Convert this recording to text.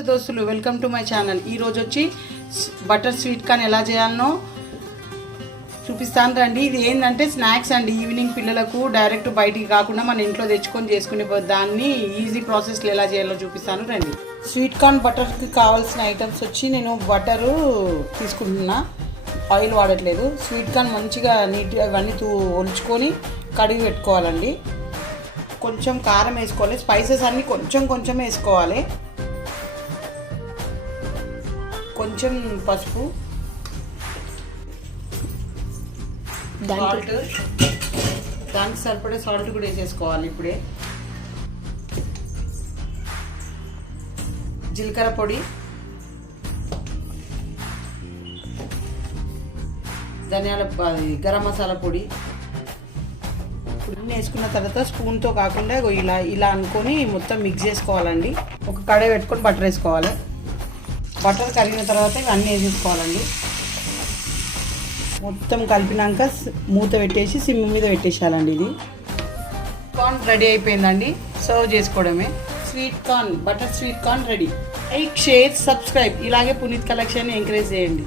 దోస్తులు welcome to my channel. ఈరోజు వచ్చి బటర్ స్వీట్ కార్న్ ఎలా చేయాలనో చూపిస్తాను రండి. ఇది ఏంటంటే స్నాక్స్ అండి. ఈవినింగ్ పిల్లలకు డైరెక్ట్ బయటికి కాకుండా మన ఇంట్లో తెచ్చుకొని చేసుకునే దాన్ని ఈజీ ప్రాసెస్లో ఎలా చేయాలో చూపిస్తాను రండి. స్వీట్ కార్న్ బటర్కి కావాల్సిన ఐటమ్స్ వచ్చి నేను బటరు తీసుకుంటున్నా, ఆయిల్ వాడట్లేదు. స్వీట్ కార్న్ మంచిగా నీట్గా ఇవన్నీ ఒలుచుకొని కడిగి పెట్టుకోవాలండి. కొంచెం కారం వేసుకోవాలి, స్పైసెస్ అన్నీ కొంచెం వేసుకోవాలి. కొంచెం పసుపు, సాల్ట్, దానికి సరిపడే సాల్ట్ కూడా వేసేసుకోవాలి. ఇప్పుడే జీలకర్ర పొడి, ధనియాల గరం మసాలా పొడి ఇవన్నీ వేసుకున్న తర్వాత స్పూన్తో కాకుండా ఇలా అనుకొని మొత్తం మిక్స్ చేసుకోవాలండి. ఒక కడాయి పెట్టుకొని బటర్ వేసుకోవాలి. బటర్ కరిగిన తర్వాత ఇవన్నీ వేసేసుకోవాలండి. మొత్తం కలిపినాక మూత పెట్టేసి సిమ్ మీద పెట్టేసేయాలండి. ఇది కార్న్ రెడీ అయిపోయిందండి. సర్వ్ చేసుకోవడమే. Sweet corn, butter sweet corn ready. Like, share, subscribe. ఇలాగే పునీత్ కలెక్షన్ ఎంకరేజ్ చేయండి.